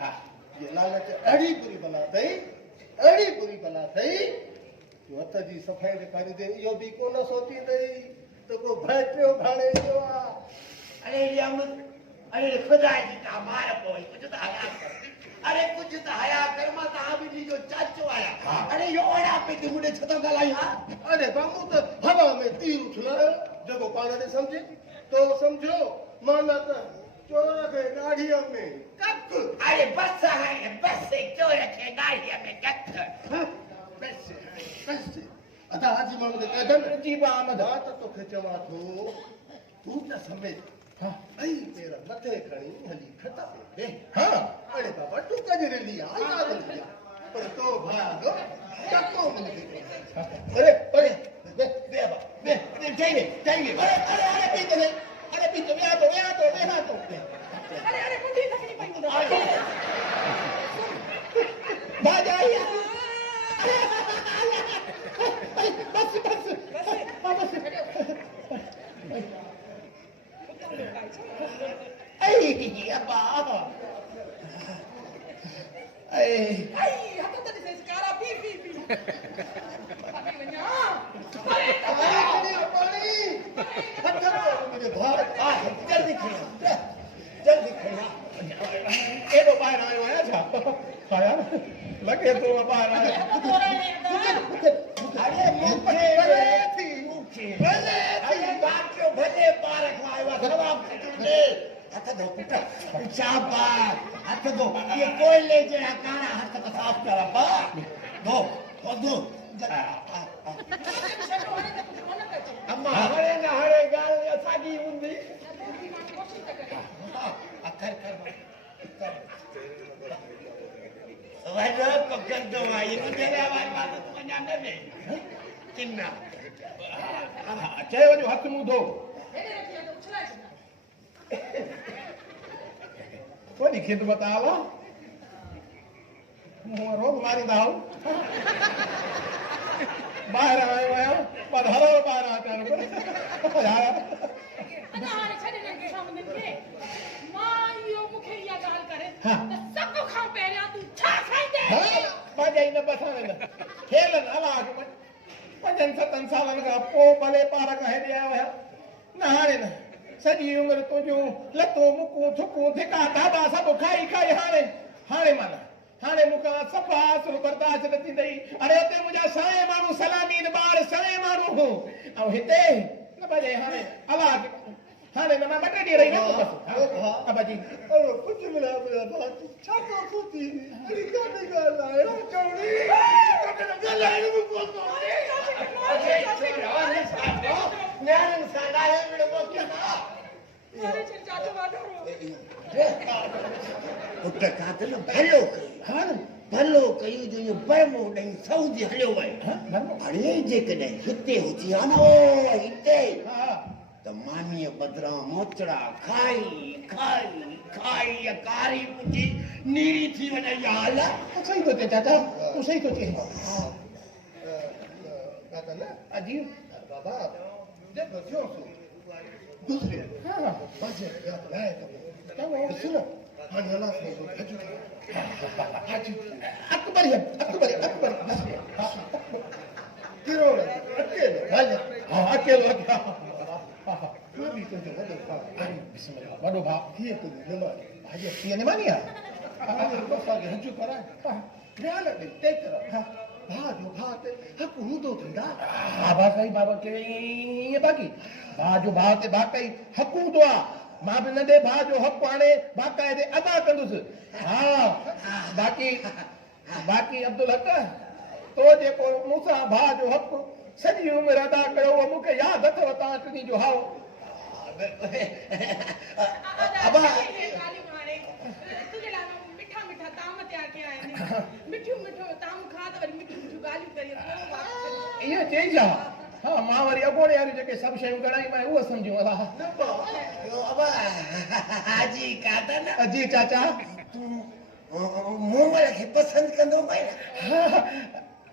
हा ये लालच अड़ी बुरी बला थई जो हथ जी सफ़ाई ॾेखारी दे इहो बि कोन सोची अथई त को बैठियो भाणे जो आहे अरे अहमद अरे खुदा जी का मार पोई कुछ तो हया कर अरे कुछ तो हया कर मां ता भी जो चाचो आया अरे यो ओड़ा पे तू मुडे छतो गलाई हां अरे बाबू त हवा में तीर उछलायो जेको पाण खे सम्झे तो सम्झो माना त चोर खे ॾाढीअ में कक अरे बस चोर खे ॾाढीअ में कक बस अदा हाजी माण्हू खे कदम जी बामद मां त तोखे चवां थो तूं त समेत ऐं पेर मथे खणी हली खटा पे हां अरे बाबा तू कजरेली आज़ाद लिया पर तो भाग कको मिल गई अरे बे चाहिए अरे पीछे मैं आ तो अरे मुंडी तकनी पई भाजा बस आई अब्बा आई हथ त ॾिसे कारा पी पानी वञा अरे पानी हथ मुझे भाग आ जल्दी खड़ा एडो बाहर आयो है छा खाया लगे तो बाहर आया अरे मुखे भले थी बाकियो भले पार खायो जवाब दे हथ दो पुटा शाबाश हथ दो ये कोयले जड़ा काना हथ को साफ कर बा दो अम्मा हरे ना हरे गाल असागी हुंदी कर वनो को गंदो आई मुझे आवाज मार तो वञा न में किन्ना चयो वञो हथ मुंह धो कोनी खिदमत आला मुंह रोज मारींदा हो बाहर आयो आहियां पर हरो बाहर आता अदा हाणे छॾे न सामने के मां इहो मूंखे इहा ॻाल्हि करे त सभ खां पहिरियां तूं छा खाईंदे मां न बसाने न खेलन हला 5-7 सालनि खां पोइ भले पार खां हेॾे आयो आहियां न हाणे न सॼी उमिरि तुंहिंजूं लतूं मुकूं थुकूं धिका धाबा सभु खाई हाणे माना हाणे मूंखां सभु हासिल बर्दाश्त न थींदई अरे हुते मुंहिंजा सवे माण्हू सलामी ॿार सवे माण्हू ऐं हिते न भॼे हाणे अला हाणे न मां 2 ॾींहं रही न अबाजी कुझु मिला छा थो सोची अहिड़ी कान्हे ॻाल्हि आहे चवणी ॻाल्हाइण बि कोन थो न्याणियुनि सां ॻाल्हाइण में मोकिलियो अरे चाचो वाडो पुट कातल भलो कयूं जो इहो बर्मो ॾेई सऊदी हलियो वए अरे जेकॾहिं हिते हुजी हा न हिते त मानीअ बदिरां मोचड़ा खाई कारी मुंहिंजी नीरी थी वञे इहा हाल सही थो चए चाचा तूं सही थो चए काका न अजी बाबा जेको थियो सो दूसरे बाजे या लाए तो सुनो हां हला से हजू अकबर किरो अकेले भाई हां अकेलो तू भी तो वडो भा बिस्मिल्लाह वडो भा ये तो निमानी भाई ये निमानी है अरे बस आगे हजू करा ध्यान दे देख रहा भाजो भाते हक हूंदो थींदा बाबा साईं बाबा के ये बाकी भाजो भाते बाक़ी हक हूंदो आहे मां बि नंढे भाउ जो हक़ हाणे बाक़ाइदे अदा कंदुसि हा बाक़ी अब्दुल हक तो जेको मूंसां भाउ जो हक़ सॼी उमिरि अदा कयो उहो मूंखे यादि अथव तव्हां टिनी जो हाओ अबा तुझे लाइ मिठा ताम तयार कया आहिनि मिठो ताम खा त वरी मिठियूं ॻाल्हियूं करियो इहो चइजां हा मां वरी अॻोड़े वारियूं जेके सभु शयूं घणाई मां उहो सम्झूं अला अबा हाजी कातन अजी चाचा तूं मोमल खे पसंदि कंदो भाई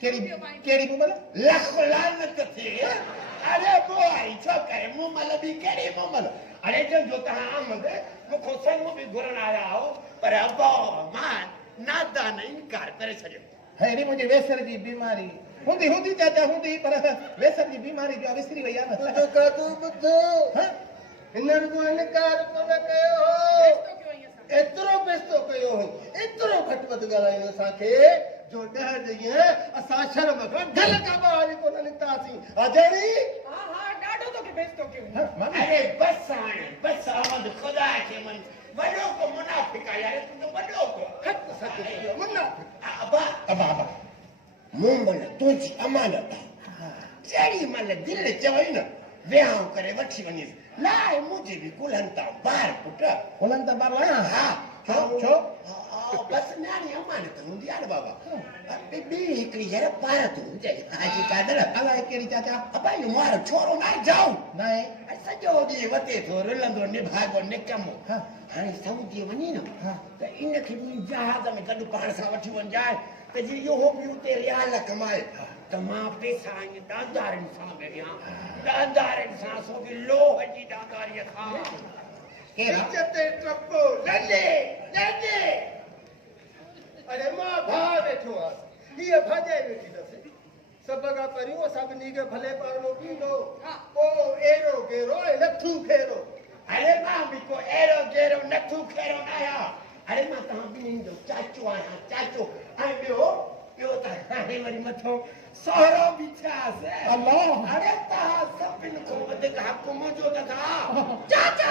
कहिड़ी मोमल लख लानत थिए अरे बोई छो करे मोमल बि कहिड़ी मोमल अरे जो तव्हां आमद मूंखो संग बि घुरण आया हो त पर अबो मां नादान इनकार करे छॾियो। हेड़ी मुंहिंजी वेसर जी बीमारी हूंदी चाचा हूंदी पर वेसर जी बीमारी जो विसरी वई आहे न। का तू ॿुधो हिननि को इनकार कोन कयो हो, एतिरो बेस्तो कयो हो, एतिरो घटि वधि ॻाल्हायूं असांखे जो ॾह ॾींहं असां शर्म खां ढल खां ॿाहिरि कोन निकितासीं। अजड़ी हा हा ॾाढो तोखे बेइज़्ज़तो कयो। अरे बस हाणे बस अहमद खुदा के मन वॾो को मुनाफ़िक आहे यार, तू तो वॾो को हट सच मुनाफ़िक। अबा अबा मूं मन तुंहिंजी अमानत आहे। जेॾी महिल दिलि चवई न विहांउ करे वठी वञीस लाइ मुंहिंजे बि कुलनि तां ॿार पुट हुननि त बार लाया हा छो बस न्याणी अमानत हूंदी आहे न बाबा। ॿी हिकिड़ी जरा पारत हुजे हाजी कादर अलाए कहिड़ी चाचा अबा इहो मारो छोरो न जाऊं न सॼो ॾींहुं वते थो रिलंदो निभागो निकमो। हाणे सऊदी वञी न त इनखे बि जहाज़ में गॾु पाण सां वठी वञजाए त जी इहो बि उते रियाल कमाए त मां पैसा ईअं ॾांदारनि सां ॾियां ॾांदारनि सां सो बि लोह जी ॾांदारीअ सां। इज्जते टपो नंढे नंढे अरे मां भाउ वेठो आहे, हीअ भाॼाई वेठी अथसि। सभ खां पहिरियों असां ॿिन्ही खे भले पाणो ॾींदो, पोइ एरो गेरो ऐं लथू खेरो। अरे मां बि को अहिड़ो गहिरो नथू खेरो न आहियां। अरे मां तव्हां ॿिन्हिनि जो चाचो आहियां चाचो। ऐं ॿियो त हाणे वरी मथो सहुरो बि थियासीं। अल्लाह अरे तव्हां सभिनि खां वधीक हक़ मुंहिंजो त था चाचा।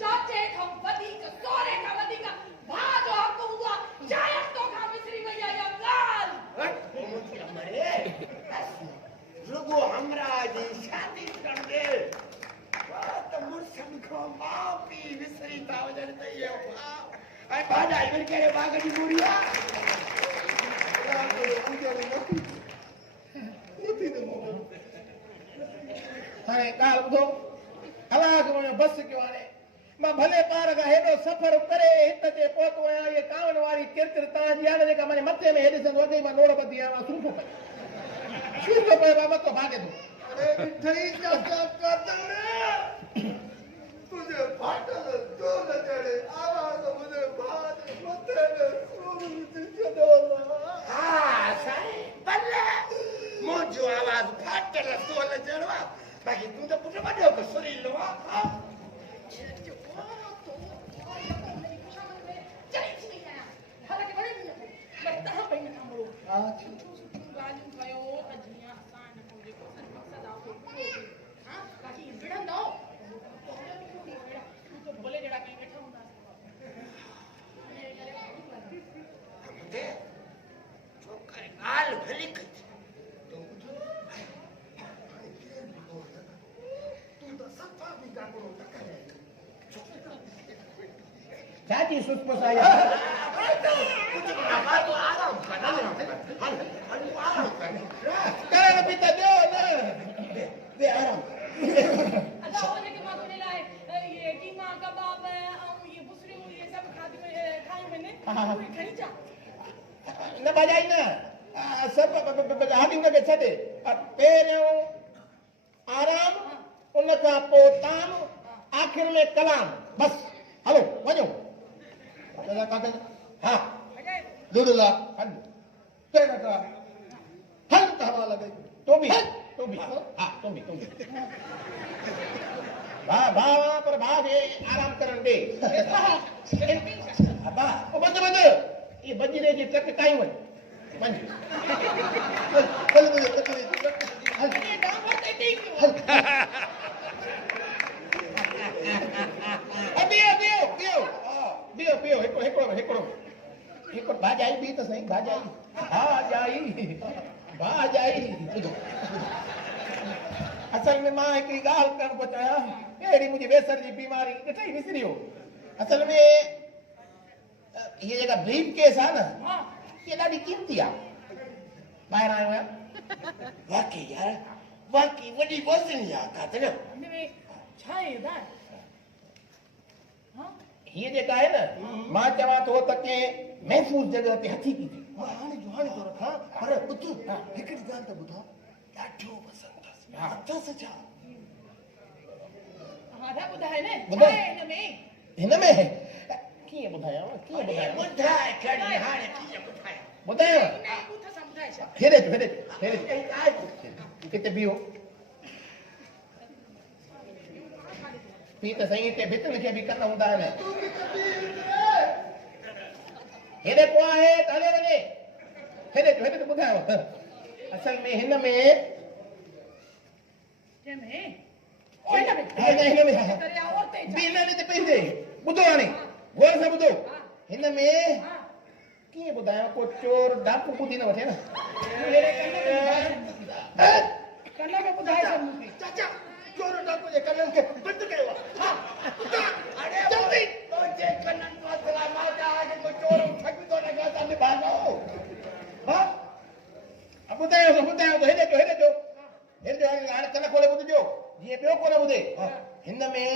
चाचे खां वधीक सोरे खां वधीक भाउ जो हक़ हूंदो आहे। शायदि तोखां विसरी वई आहे इहा ॻाल्हि। मुंहिंजी अमरे रुगो हमरा जी शादी कंदे त मुड़सनि खां माउ पीउ विसरी था वञनि त इहो भाउ ऐं भाॼाई वरी कहिड़े बाग़ जी मूड़ी आहे। हाणे ॻाल्हि ॿुधो कलाक में बस कयो। हाणे मां भले पार खां हेॾो सफ़र करे हित ते पहुतो आहियां। इहे कावण वारी किरकिर तव्हांजी आहे न जेका मुंहिंजे मथे में हेॾे संग वॻे मां नोड़ ॿधी आहियां सूफ़ो पए बाबा तो भाॻे थो। अरे मिठई चाचा कदम तुझे फाटल डोल जड़े आवाज़ मुझे भाज मथे में सूर जड़ो। हा साईं भले मुंहिंजो आवाज़ फाटल सोल जहिड़ो आहे, बाक़ी तूं त पुटु वॾो को सुरीलो आहे। चाची सुस्त आई करे पीता ॾियो न वे आराम अच्छा उनखे मां तुंहिंजे लाइ इहे कीमा कबाब ऐं इहे बुसरियूं इहे सभु ठाहियूं आहिनि उहे खणी अचां। न भाॼाई न सभु हाॾियूं खे छॾे पहिरियों आराम उन खां पोइ ताम आख़िर में कलाम बस हलो वञो। हा दुडला हल तेरा का हल हवा लगे तू भी हाँ तुम भी भा पर भा के आराम करन दे। अबा ओ बंद ये बजरे जी ट्रक काई वन बंद हल मुझे कतरी ये डांबर ते ठीक बियो हिकिड़ो भाॼाई बि त सही भाॼाई असल में मां हिकिड़ी ॻाल्हि करणु पियो चाहियां। अहिड़ी मुंहिंजी वेसर जी बीमारी ॾिठई विसरी वियो। असल में हीअ जेका ब्रीफ केस आहे न इहा ॾाढी कीमती आहे। ॿाहिरां आयो आहियां वाकई यार वाकई वॾी वज़नी आहे काते न छा आहे ॿुधाए हीअ जेका आहे न मां चवां थो त कंहिं महफ़ूज़ जॻह ते हथी की थी हाणे जो हाणे तो रखा पर ॿुध हिकिड़ी ॻाल्हि त ॿुधा ॾाढो पसंदि अथसि छा हा माधा ॿुधाए न ॿुधाए। छा आहे हिन में हिन में कीअं ॿुधायांव कीअं ॿुधायांव ॿुधाए खड़ी हाणे कीअं ॿुधाए ॿुधायांव इन जी ॿुध सां ॿुधाए छा हेॾे अचो हिते बीहो पी त सही हिते भितुनि खे बि कन हूंदा आहिनि हेॾे को आहे हले वञे हेॾे अचो हेॾे ॿुधायांव असल में हिन में जंहिंमें हिन में करे और ते बि हिन ते पंहिंजे ॿुधो हाणे गौर सां ॿुधो हिन में कीअं ॿुधायांव को चोर डाकू ॿुधी न वठे न कन में ॿुधाए छा मूंखे चाचा चोर डाकू जे कननि खे बंदि कयो आहे हा अरे जल्दी तो जे कनन मसला माता आज को चोर ठग तो लगा ता भागो हा ॿुधायो त हेॾे अचो हाणे कन खोले ॿुधिजो जीअं ॿियो कोन ॿुधे हिन में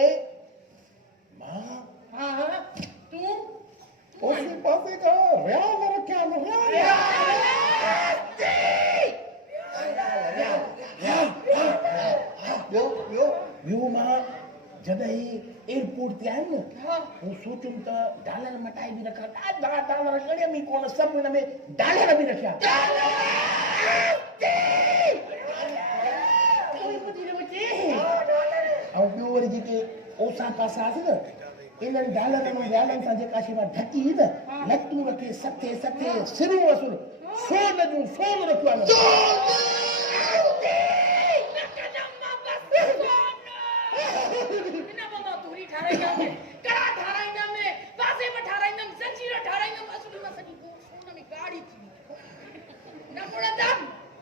मां हा हा तूं ओसे पासे का रियाज़ रखिया ॿियो मां जॾहिं एयरपोर्ट ते आयुमि न हूं सोचियुमि त डॉलर मटाए बि रखा ॾाढा डॉलर ॻणियमि ई कोन सभु हिन में डॉलर बि रखिया ऐं ॿियो वरी जेके ओसा पासा हुआसीं न इन्हनि डॉलरनि ऐं रियालनि सां जेका शेवा ढकी न लतूं रखे सथे सिरूं वसूल सोन जूं सोन रखियो आहे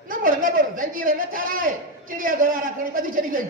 न पर जंजीर न ठाराए चिड़िया घर वारा खणी ॿधी छॾी गई